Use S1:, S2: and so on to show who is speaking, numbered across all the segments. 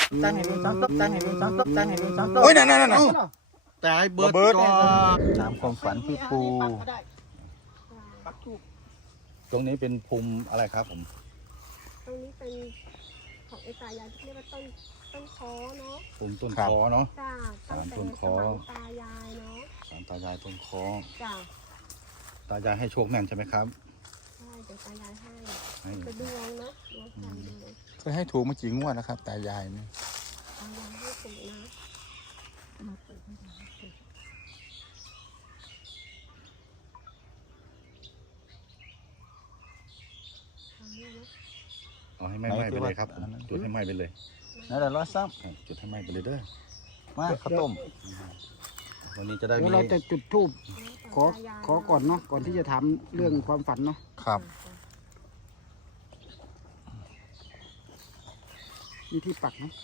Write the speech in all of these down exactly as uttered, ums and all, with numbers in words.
S1: ตั้งให้ดูสองตุ๊กตั้งให้ดูสองตุ๊กตั้งให้ดูสองตุ๊ก
S2: โอ้ยนั่นนั่นนั่น
S3: แต่ให้เบิร์ด
S2: เบิร์ด
S3: ก่อน
S2: ตามความฝันที่ปูตรงนี้เป็นภูมิอะไรครับผม
S4: ตรงนี้เป็นของไอ้ตายายที่เรียกว่าต้นต้นคอเนาะ
S2: ภูมิต้นคอเนาะ
S4: จ้าตั้งแต่
S2: ต้น
S4: ส
S2: คอ
S4: มัยตายายเนาะ
S2: สารตายายต้นคอ
S4: จ้า
S2: ตายายให้โชคแม่นใช่ไหมครับ
S4: ใช่เดี๋ยวตายายให้
S2: ให้
S4: ไปดวงเนาะดวงกันดู
S1: เคยให้ถูกมากี่งวดนะครับตายายนี่
S4: ตายายให้สูงนะทำนี่นะ
S2: เอาให้ไหม้ไหม้ไปเลยครับจุดให้ไหม้ไปเลย
S1: นั่นแหละร้อยซ้
S2: จุดให้ไหม้ไปเลยเด้อ
S1: ำมาข้าวต้ม
S2: วันนี้จะได้
S5: เดี๋
S2: มี
S5: ยวเราจะจุดธูปขอ
S4: ตายาย
S5: ขอก่อนเนาะก่อนที่จะถามเรื่องความฝันเนาะ
S1: ครับ
S5: มีที่ปักเนาะ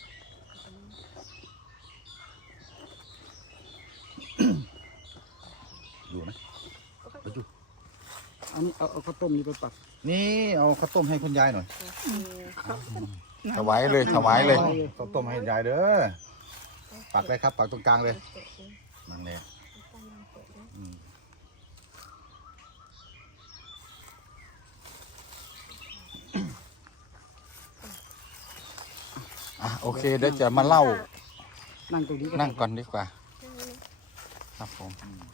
S2: อยู่นะไปดู
S5: อันนี้เอาเอาข้าวต้มนี่ไปปัก
S2: นี่เอาข้าวต้มให้คุณยายหน่อย
S1: ถวายเลยถวายเลย
S2: ข้าวต้มให้ยายเด้อปักเลยครับปักตรงกลางเลยนั่นแหละอืม
S1: อ่ะโอเคเดี๋ยวจะมาเล่า
S5: นั่งตรงนี้ก็
S1: นั่งก่อนดีกว่า ครับผม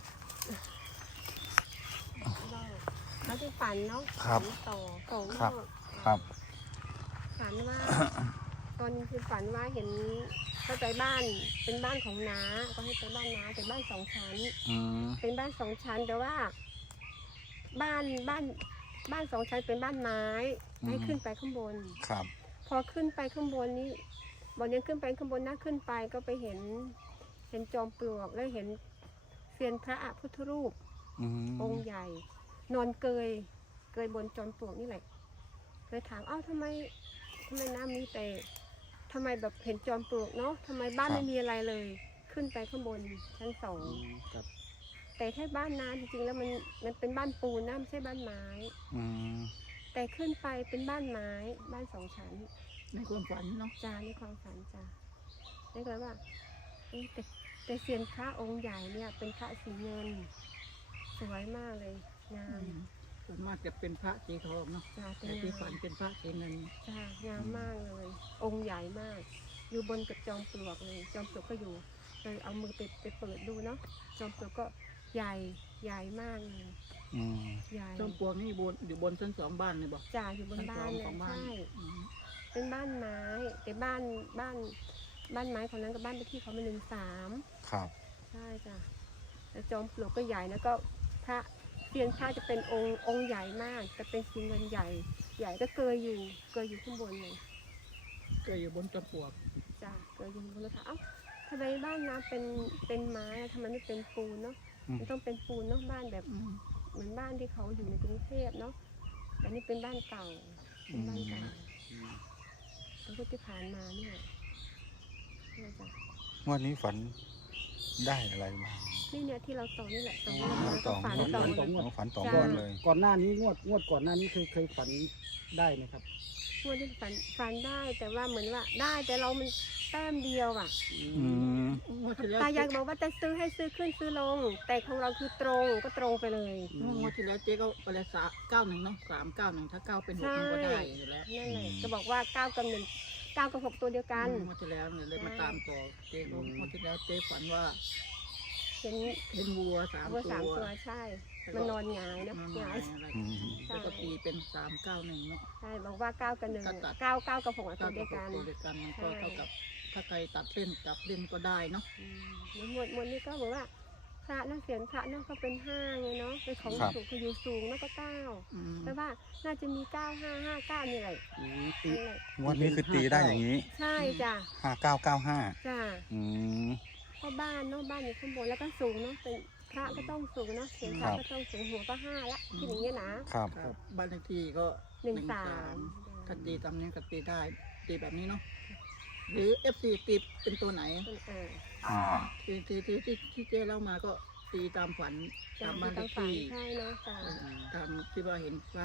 S4: แล้วที่ฝันเนาะ
S1: ครับ
S4: ฝันต่อสอง
S1: ครับ
S4: รอบ
S1: ครับ
S4: ฝันว่า ตอนนี้คือฝันว่าเห็นเข้าไปบ้านเป็นบ้านของน้าก็ให้ไปบ้านน้าเป็นบ้านสองชั้น
S1: อืม
S4: เป็นบ้านสองชั้นแต่ว่า บ้านบ้านบ้านสองชั้นเป็นบ้านไม้ให้ขึ้นไปข้างบน
S1: ครับ
S4: พอขึ้นไปข้างบนนี้วันนี้ขึ้นไปข้างบนหน้าขึ้นไปก็ไปเห็น เห็นจอมปลวกแล้วเห็นเซียนพระพุทธรูป
S1: อืม
S4: องค์ใหญ่ นอนเกย เกยบนจอมปลวกนี่แหละเลยถามเอ้าทำไมทำไมน้ำมีแต่ทำไมแบบเห็นจอมปลวกเนาะทำไมบ้านไม่มีอะไรเลย ขึ้นไปข้างบนชั้นสอง
S5: ครับ
S4: แต่แค่บ้านน้าจริงๆแล้วมันมันเป็นบ้านปูนนะไม่ใช่บ้านไม้
S1: อืม
S4: แต่ขึ้นไปเป็นบ้านไม้ บ้านสองชั้น
S5: ในความฝันเนาะ
S4: จ้าในความฝันจ้าได้เลยว่าเอ๊ะแต่แต่เซียนพระองค์ใหญ่เนี่ยเป็นพระสีเงิน สวยมากเลยงาม
S5: ส่วนมากจะเป็นพระสีทองเนาะ
S4: จ้าเป็น
S5: แต่ที่
S4: งา
S5: ฝัน
S4: ม
S5: เป็นพระสีเงิน
S4: จ้างามมากเลย องค์ใหญ่มาก อยู่บนกับจอมปลวกเลย จอมปลวกก็อยู่เลยเอามือไปไปเปิดดูเนาะจอมปลวกก็ใหญ่ใหญ่มากเลย
S1: อืม
S4: ใหญ่
S5: ต้นปวงนี่บนอยู่บนชั้นสองบ้านเลยบอก
S4: จ้าอยู่บนบ้าน
S5: ชั้
S4: เล
S5: สอง
S4: ย
S5: ของบ้าน
S4: ใช่
S5: อืม
S4: เป็นบ้านไม้แต่บ้านบ้านบ้านไม้ของนั้นกับบ้านเลขที่เขาเป็นหนึ่งสาม
S1: ครับ
S4: ใช่จ้ะแล้วจอมปลวกก็ใหญ่แล้วก็พระเซียนพระจะเป็นองค์องค์ใหญ่มากแต่เป็นสีเงินใหญ่ ใหญ่ก็เกยอยู่เกยอยู่ข้างบนเลย
S5: ก็อยู่บนต้นปวก
S4: จ้ะเกยอยู่ข้างบนแล้วถามเอ้าทำไมบ้านน้ำเป็นเป็นไม้อะทำไมไม่เป็นปูนเนาะ
S1: อืม
S4: มันต้องเป็นปูนเนาะบ้านแบบ
S5: อืม
S4: เหมือนบ้านที่เขาอยู่ในกรุงเทพเนาะแต่นี่เป็นบ้านเก่าเป็นบ้านเก่าแล้วก็ที่ผ่านมาเนี่ยเนี่ยจ้ะ
S1: งวันนี้ฝันได้อะไรบ้าง
S4: นี่เนี่ยที่เราต่อนี่แหละต่อ
S1: ต่อ
S4: ฝัน
S1: งวด
S4: ต่อ
S1: ต่องวดฝันต่อง
S4: จ้ะ
S1: วดเลย
S5: ก่อนหน้านี้งวดงวดก่อนหน้านี้เคยเคยฝันได้ไหมครับ
S4: งวดที่ฝันฝันได้แต่ว่าเหมือนว่าได้แต่เรามันแต้มเดียวอ่ะ
S1: อืม
S5: งวดที่แล้ว
S4: ตายายบอกว่าจะซื้อให้ซื้อขึ้นซื้อลง แต่ของเราคือตรงก็ตรงไปเลย
S5: งวดที่แล้วเจ๊ก็ไปเลยสามเก้าหนึ่งเนาะสามเก้าหนึ่งถ้าเก้าเป็นหกมันก็ได้อยู่แล้ว
S4: นั่นแหละจะบอกว่าเก้ากับหนึ่งเก้ากับหกตัวเดียวกัน
S5: งวดที่แล้วเนี่ยเลยมาตามต่อเจ๊ก็งวดที่แล้วเจ๊ฝันว่า
S4: เห็น
S5: เห็นวัวสาม
S4: วัว
S5: ตั
S4: สาม
S5: ว
S4: ตัวใช่ มันนอนหงายนะ
S5: มัน
S4: หงาย
S5: อะไร
S1: อืม
S5: แล้วก็ตีเป็นสามเก้าหนึ่งเนาะ
S4: ใช่บอกว่าเก้ากับหนึ่ง
S5: ก็ตัด
S4: เก้าเก้ากับหกอะตั
S5: เก้าว
S4: เดียว
S5: กั
S4: กับ น
S5: ตัวเดียวกันมันก็
S4: ใช่
S5: เท่ากับถ้าใครตัดเล่นจับเล่นก็ได้เนาะ
S4: อืมแล้วหมวดหมวดนี้ก็บอกว่าพระนั่งเสียนพระนั่งก็เป็นห้าไงเนาะเป็นของ
S1: ครับ
S4: สูงคืออยู่สูงแล้วก็เก้า
S5: อืม
S4: แปลว่าน่าจะมีเก้าห้าห้าเก้านี่แหละ
S5: อืมตี
S4: นั่นแหละ
S1: งวดนี้คือตีได้อย่างนี้
S4: ใช่จ้ะ
S1: ห้าเก้าเก้าห้า
S4: จ้ะ
S1: อืม
S4: เพราะบ้านเนาะบ้านอยู่ข้างบนแล้วก็สูงเนาะเป็นพระก็ต้องสูงเนาะเสียงพระ
S1: ครับ
S4: ก็ต้องสูงหัวก็ห้าละคิดอย่างเงี้ยนะครับ
S5: ครับบ้านเลขที่ก็
S4: หนึ่งสาม
S5: ถ้าตีตามนี้ก็ตีได้ตีแบบนี้เนาะหรือ เอฟ ซี ตีเป็นตัวไหน
S4: เป็นเออ
S1: อืม
S5: ที่ที่ที่ที่ที่เจ๊เล่ามาก็ตีตามฝัน
S4: จ้ะ
S5: ตาม
S4: มี
S5: บ้านเล
S4: ตาม
S5: ข
S4: ฝัน
S5: ที่
S4: ใช่เนาะจ้ะ
S5: ตามที่ว่าเห็นพระ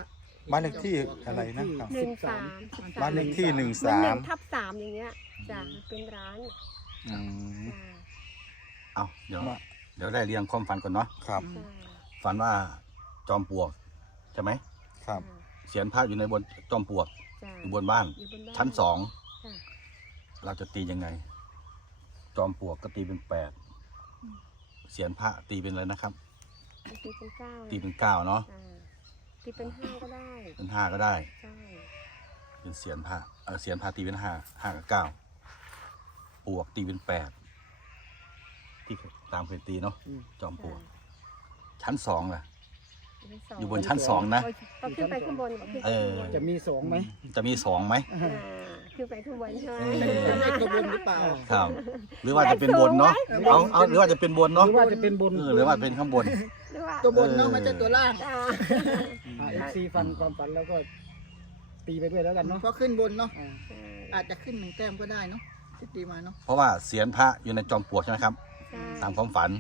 S1: บ้านเลขที่อะไรนะครับ
S4: หนึ่งสาม
S1: บ้านเลขที่หนึ่ง
S4: มัน
S1: สา
S4: หนึ่
S1: ม
S4: งทับสามอย่างเงี้ยจ้ะเป็นร้าน
S1: อืม
S4: จ้ะ
S2: เอาเดี๋ยวเดี๋ยวได้เรียงความฝันก่อนเนาะ
S1: ครับ
S4: จ้ะ
S2: ฝันว่าจอมปลวกใช่ไหม
S1: ครับ
S2: เสียนพระอยู่ในบนจอมปลวก
S4: จ้ะ
S2: อยู่บนบ้าน
S4: อยู่บนบ้าน
S2: ชั้นสอง
S4: จ้ะ
S2: เราจะตียังไง จอมปลวกก็ตีเป็นแปดเสียนพระตีเป็นอะไรนะครับ
S4: ตีเป็นเก้า
S2: ตีเป็นเก้าเนาะ
S4: จ้ะตีเป็นห้าก็ได้
S2: เป็นห้าก็ได้
S4: ใช่
S2: เป็นเสียนพระเออเสียนพระตีเป็นห้าห้ากับเก้าปลวกตีเป็นแปดที่ตามเคยตีเนาะจอมปลวก ชั้นสองล่ะ
S4: เป็นสง
S2: อยู่บนชั้นสองนะ
S4: ก็ขึ้นไปข้างบนก็ขึ้นไป
S2: เออ
S4: ข้างบน
S5: จะมีสองไหม
S2: จะมีสองไหม
S4: อ่าขึ้นไปข้างบนใช่ไหม
S2: เออ
S5: จะเลขตัวบนหรือเปล่า
S2: ครับ หรือว่าจะเป็นบนเนาะเอาเอาหรือว่าจะเป็นบน
S5: ห
S2: เนาะ
S5: รือว่าจะเป็นบน
S2: เออหรือว่าเป็นข้างบน
S4: หรือว่า
S5: ตัวบนเนาะ
S2: เออ
S5: ไม่ใช่ตัวล่าง
S4: จ้า
S5: เอฟซีฟังความฝันแล้วก็ตีไปด้วยแล้วกันเนาะเพราะขึ้นบนเนาะอาจจะขึ้นหนึ่งแต้มก็ได้เนาะที่ตีมาเนาะ
S2: เพราะว่าเสียนพระอยู่ในจอมปลวกใช่ไหมครับ
S4: ใช่
S2: ตามความฝัน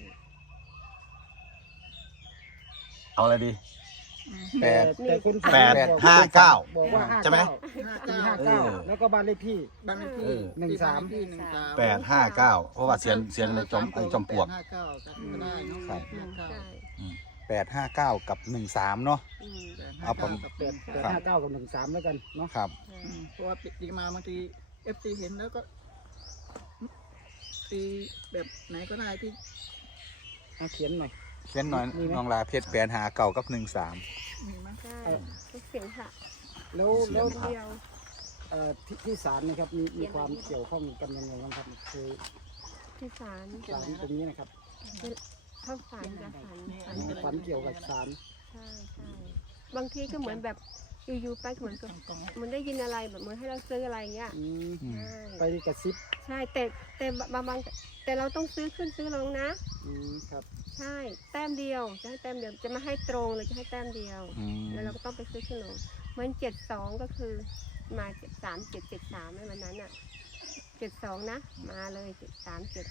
S2: เอาอะไรดี
S1: แปด
S5: แต่คุณ
S2: แปดห้าเก้า
S5: บอกว่า
S2: ใช่ไหม
S5: ห้าเก้าห้าเก้าแล้วก็บ้านเลขที่
S3: บ้านเลขที่
S2: เออ
S5: หนึ่งสาม
S3: ที่หนึ่งสาม
S2: แปดห้าเก้าเพราะว่าเสียนเสียนในจอมไอ้จอมปลวก
S3: ห้าเก้าก็ได้เนาะ
S1: ครับ
S3: แปดห้าเก้า
S4: ใช่
S1: แปดห้าเก้ากับหนึ่งสามเนาะ
S4: อืม
S1: เอาผม
S5: แปดแปดห้าเก้ากับหนึ่งสามแล้วกันเนาะ
S1: ครับ
S4: ใช่
S3: อืมเพราะว่าตีมาบางทีเอฟซีเห็นแล้วก็ตีแบบไหนก็ได้ที่
S5: เอาเขียนหน่อย
S1: เขียนหน่อย
S5: มีไหม
S1: น้องลาเพชรแปดห้าเก้ากับหนึ่งสาม
S3: มีไหม
S4: ใช่ทุกเสียงค่ะ
S5: แล้วแล้ว
S4: คนเดียว
S5: เอ่อที่ที่ศาลนะครับมีมีความเกี่ยวข้องกันยังไงบ้างครับคือ
S4: ที่ศาล
S5: ศาลตรงนี้นะครับ
S4: เข้าฝันจะฝันฝัน
S5: ฝันเกี่ยวกับศาล
S4: ใช่ใช่บางทีก็เหมือนแบบอยู่ๆไปเหมือนกับเหมันได้ยินอะไรแบบเหมือนให้เราซื้ออะไรเงี้ย
S5: อืม
S1: อืม
S4: ใช่
S5: ไปกระซิบ
S4: ใช่แต่แต่บางบางแต่เราต้องซื้อขึ้นซื้อลงนะ
S5: อืมครับ
S4: ใช่แต้มเดียวจะให้แต้มเดียวจะไม่ให้ตรงเลยจะให้แต้มเดียว
S1: อืม
S4: แล้วเราก็ต้องไปซื้อขึ้นลงเหมือนเจ็ดสองก็คือมาเจ็ดสามเจ็ดเจ็ดสามในวันนั้นอ่ะเจ็ดสองนะมาเลยเจ็ดสามเจ็ด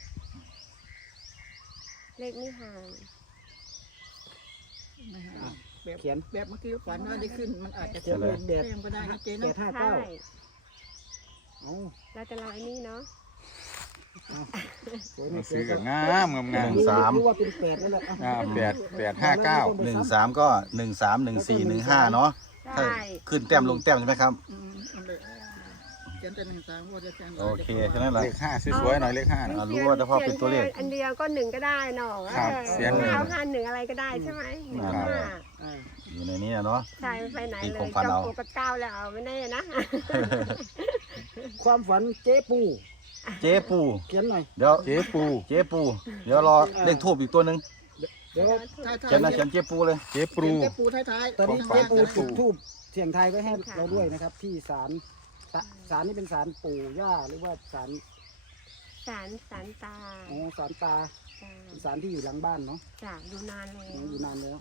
S4: เลขไม่ห่าง
S3: แบบ
S5: เขียน
S3: แบบเมื่อกี้ฝันว่าได้ขึ้น มันอาจจะ
S5: เขียนเลยแบบ
S3: แต้มก็ได้นะเจ๊
S5: แป
S3: เนาะ
S5: ดห้า
S4: ใช่
S5: เก้าเอา
S4: แล้วแต่เราไอ้นี่เนาะ
S5: สวยไม่สว
S1: ซื้
S5: ย
S1: อ
S5: ครั
S1: กับบ งามงามงาม
S2: หนึ่งสาม
S5: รู้ว่าเป็นแปดแล้วแหละ
S1: อ่าแปดแปดห้าเก้า
S2: หนึ่งสามก็หนึ่งสามหนึ่งสี่หนึ่งห้าเนาะ
S4: ใช่
S2: ถ้าขึ้นแต้มลงแต้มใช่ไหมครับ
S3: อืมเอาเลยเขียนแต่หนึ่งสามว่าจะแทง
S2: โอเคแค่นั้นแหละ
S1: เลขห้าสวยๆหน่อยเลขห้า
S2: อ่ารู้ว่าเฉพาะเป็นตัวเลข
S4: อันเดียวก็หนึ่งก็ได้เนาะ
S1: ครับ
S4: ออ
S1: เสียงหนึ่ง
S4: เอาห้าหนึ่งอะไรก็ได้ใช่ไหมหนึ่ง
S1: ครับ
S4: ห้า
S5: อ่า
S2: อยู่ในนี้อะเนาะ
S4: ใช่ไม่ไปไหน
S2: ตี
S4: เล
S2: ของ
S4: ย
S2: ฟัน
S4: จอม
S2: เอา
S4: ปลวกกับเก้าแล้วไม่แน่นะ
S5: ความฝันเจ๊ปู
S2: เจ๊ปู
S5: เขียนหน่อย
S2: เดี๋ยว
S1: เจ๊ปู
S2: เจ๊ปู เดี๋ยวรอเลขทูบอีกตัวหนึ่ง
S5: เดี๋ยว
S3: ท้ายๆ
S2: เขียนนะเขียนเจ๊ปูเลย
S1: เจ๊ปู
S3: เขียนเจ๊ปูท้ายๆ
S5: ตอนนี้
S1: ของฝั
S5: เจ๊
S1: น
S5: ปู
S1: เจ๊ปู
S5: จุดทูบเสียงไทายไว้ให้เราด้วยนะครับ ที่ศาลศาศาลนี่เป็นศาลปู่ย่าหรือว่าศาล
S4: สารสารตา
S5: อ๋อศาลตา
S4: จ้า
S5: ศาลที่อยู่หลังบ้านเนาะ
S4: จากอยู่นานแล้ว
S5: อยู่นานแล้ว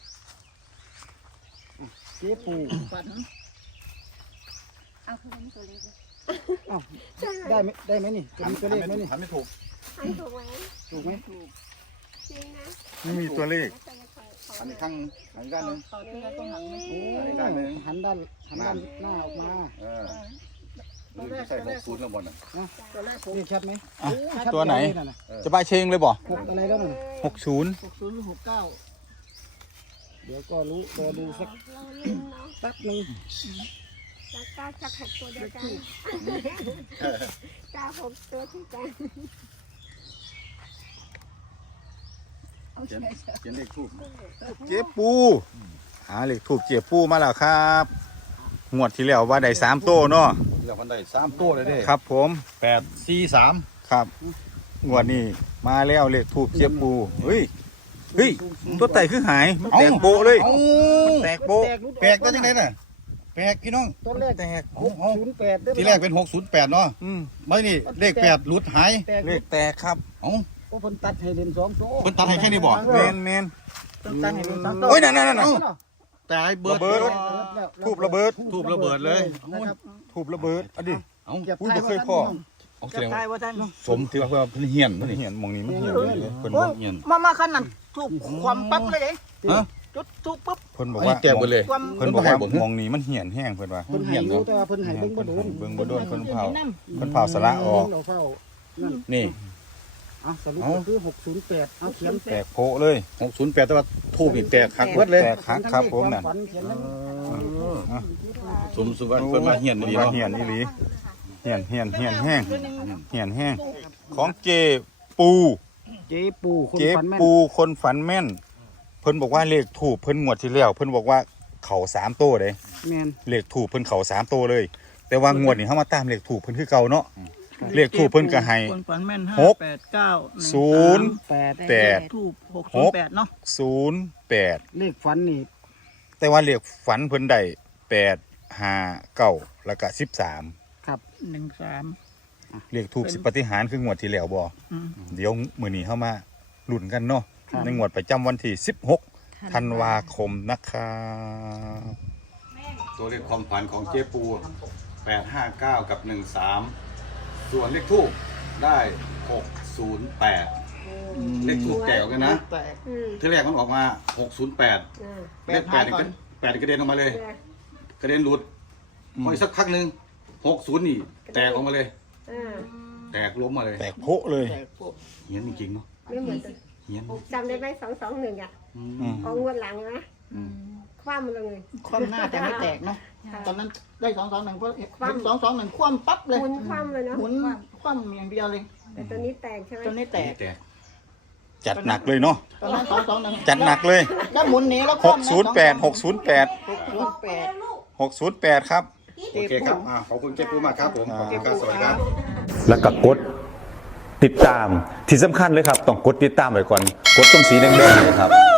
S5: อ่ะเจ๊ปู
S3: ฝัน
S4: เอาคือเป็นตัวเล็ก
S5: อ้าว
S4: ใช่ไหม
S5: ได้ไหมได้ไหมนี่จะมีตัวเลขไหมนี่
S2: ทำไม่ถูก
S4: อันถูกไหม
S5: ถูกไหม
S4: จริงนะ
S1: ไม่มีตัวเลข
S2: อันนี้ข้างอันนี้ด้านหนึง
S3: เขาที่แล้วต้องหันไหม
S5: โอ้
S2: อีกด้านหนึ่ง
S5: หันด้านหันด้านหน้าออกมา
S2: เออหรือไม่ใช่หกศูนย์ข้างบนอ่ะ
S3: ตัวแรกผม
S5: เลขชัดไหม
S1: อ่ะ
S5: ชัด
S1: ตัวไหน
S5: เลยะ
S2: เออ
S1: จะบายเชงเลยบ่
S5: หกอะไรแล้วนั่น
S1: หกศูนย์
S3: หกศูนย์หรือหกเก้า
S5: เดี๋ยวก็รู้รอดูสัก
S4: เราเล่นเนาะ
S5: แป๊บหนึง
S4: แล้วเก้าจับหกตัวเดียวกันเก้าหกตัวที่กัน
S2: เขียนเขียนเลขทูบ
S1: เจ๊ปูหาเลขถูกเจ๊ปูมาแล้วครับงวดที่แล้วว่าได้สามโต้เนาะ
S2: เรียกมันได้สามตัวเลยเด้
S1: ครับผม
S2: แปดสี่สาม
S1: ครับงวดนี้มาแล้วเลขถูกเจ๊ปูเฮ้ยเฮ้ยตัวไต่คือหายมันแตกโบะเลย
S2: เอ้า
S1: มันแตกโบะ
S5: แตกรู้
S2: แปลกตัวยังไงน่ะแปลกพี่น้อง
S5: ต้นแรก
S1: แตก
S2: เอาเอา
S5: ศูนย์แปดได้ไหม
S2: ทีแรกเป็นหกศูนย์แปดเนาะ
S1: อืม
S2: ไม่นี่เลขแปดหลุดหาย
S5: แตก
S1: เลขแตกครับ
S2: เอ้า
S5: โอ้คนตัดให้เด่นสองโซ่
S2: เพิ่นตัดให้แค่นี้บ่
S1: เมนเมน
S5: ต้องตัดให้เด่นสองโซ่
S1: โอ้ยนั่นนั่นนั่น
S2: เอ้า แต่ไอ้เบิร์ด
S1: ระเบิด ทูบระเบิด
S2: ทูบระเบิดเลย
S5: นะครับ
S1: ถูกระเบิดเอ่ะดิ
S2: เอ้า
S1: อุ้ยบ่เคยพ่อ
S2: เอาแส
S5: จับ
S2: ดง
S5: ได้
S2: ว่า
S5: ว่าท่าน
S2: สมที่ว่าเพิ่นเฮียน
S1: มั
S2: มัน นนี่
S1: เหียนมองนี้มันเหียนเลยเพิ่นบอก
S2: เฮียน
S3: มามาขั้นนั้นถูกความปั๊บเลยเด้
S2: ฮะ
S5: จุดทุกปุ๊บ
S1: เพิ่นบอก
S2: อัน
S1: ว่า
S2: นี้แตกหมดเลย
S5: ความ
S1: เพิ่นบอกว่ามองนี้มันเหี่ยนแห้งเพิ่นว่า
S5: เพิ่นให้อยู่แต่ว่าเพิ่นให้เบิ่งบ่โดน
S1: เบิ่งบ่โดนเพิ่นเผา
S3: น้
S1: เพิ่นเผาสละออก
S5: เราเฝ้านั่น
S2: นี่
S5: เอาสรุป
S2: เอา
S5: ก็คือหกศูนย์แปดเอาเขียน
S1: แตกโพะเลย
S2: หกศูนย์แปดแต่ว่าทูบนี่แตกคักเบิดเลย
S1: แตกคักครับผมนั่น
S5: ฝันเขียนทั้ง
S2: สมสุวรรณเพิ่นว่าเฮียนดี
S1: ว่า
S2: เนาะ
S1: เหี่ยนอีหลีเหี่ยนเหี่ยนเหี่ยนแห้งเหี่ยนแห้งของเจปู
S5: เจ๊ปูคน
S1: เจ
S5: ฝันแม่น
S1: ปูคนฝันแม่น เพิ่นบอกว่าเลขถูกเพิ่นงวดที่แล้วเพิ่นบอกว่าเขาสามตัวเลย
S5: แม่น
S1: เลขถูกเพิ่นเขาสามตัวเลย แต่ว่างวดนี้เฮามาตามเลขถูกเพิ่นคือเก่าเนาะเลขถูกเพิ่นก็ให้
S3: คนฝันแม่นห้า
S1: หก
S3: แปดเก้าหง
S1: ศูนย์
S5: แปด
S1: แปด
S3: ทูบหกศูนย์แปดเนาะ
S1: ศูนย์แปด
S5: เลขฝันนี่
S1: แต่ว่าเลขฝันเพิ่นได้แปดห้าเก้าแล้วก็สิบสาม
S5: ครับ
S3: หนึ่งสาม
S1: เลขถูกสิปฏิหารย์คืองวดที่แล้วบ่
S3: อืม
S1: เดี๋ยวมื้อนี้เฮามาลุ้นกันเนาะ
S5: ครับ
S1: ในงวดประจำวันที่สิบหกธันวาคมนะครับ
S2: ตัวเลขความฝันของเจ๊ปูแปดห้าเก้ากับหนึ่งสามส่วนเลขทูบได้หกศูนย์แปดเลขทูบแตกออกเลยนะ
S5: แตก
S4: อืม
S2: ที่แรกมันออกมาหกศูนย์แปด
S4: อ่า
S2: เลขแปดนี่ก็แปดนี่กระเด็นออกมาเลย
S4: เนี่ย
S2: กระเด็นหลุดพออีกสักพักหนึ่งหกศูนย์นี่แตกออกมาเลย
S4: อ่า
S2: แตกล้มมาเลย
S1: แตกโพะเลย
S5: แตกปุ๊บ
S2: เฮี้ยนจริงๆเนาะ
S4: ไม่เหมือนกัน
S2: เฮี้ยน
S4: จำได้ไหมสองสองหนึ่งอ่ะ
S2: อื
S1: อื
S2: ม
S1: ม
S4: ของงวดหลังนะคว่ำเลย
S5: คว่ำหน้าแต่ไม่แตกเนาะ
S4: ค่ะ
S5: ตอนนั้นได้สองสองหนึ่งเพราะเห็น
S4: คว่ำ
S5: สองสองหนึ่งคว่ำปั๊บเลย
S4: หมุนคว่ำเลยเนาะ
S5: หมุนคว่ำอย่างเดียวเลย
S4: แต่ตัวนี้แตกใช่ไหม
S5: จนนี้แตก
S2: แตก
S1: จัดหนักเลยเนาะ
S5: ตอนนั้นสองสองหนึ่ง
S1: จัดหนักเลย
S5: แล้วหมุนหนีแล้วค
S1: ห
S5: ว่ำ
S1: ก
S5: นะ
S1: ศูนย์แปด หกศูนย์แปด
S5: หกศูนย์แปด
S1: หกศูนย์แปดครับ
S2: โอเคครับอ่าขอบคุณเจ๊ปูมากครับผมขอบคุณครับสวัสดีครับ
S1: แล้วก็กดติดตามที่สำคัญเลยครับ ต้องกดติดตามไว้ก่อน กดตรงสีแดงๆเลยครับ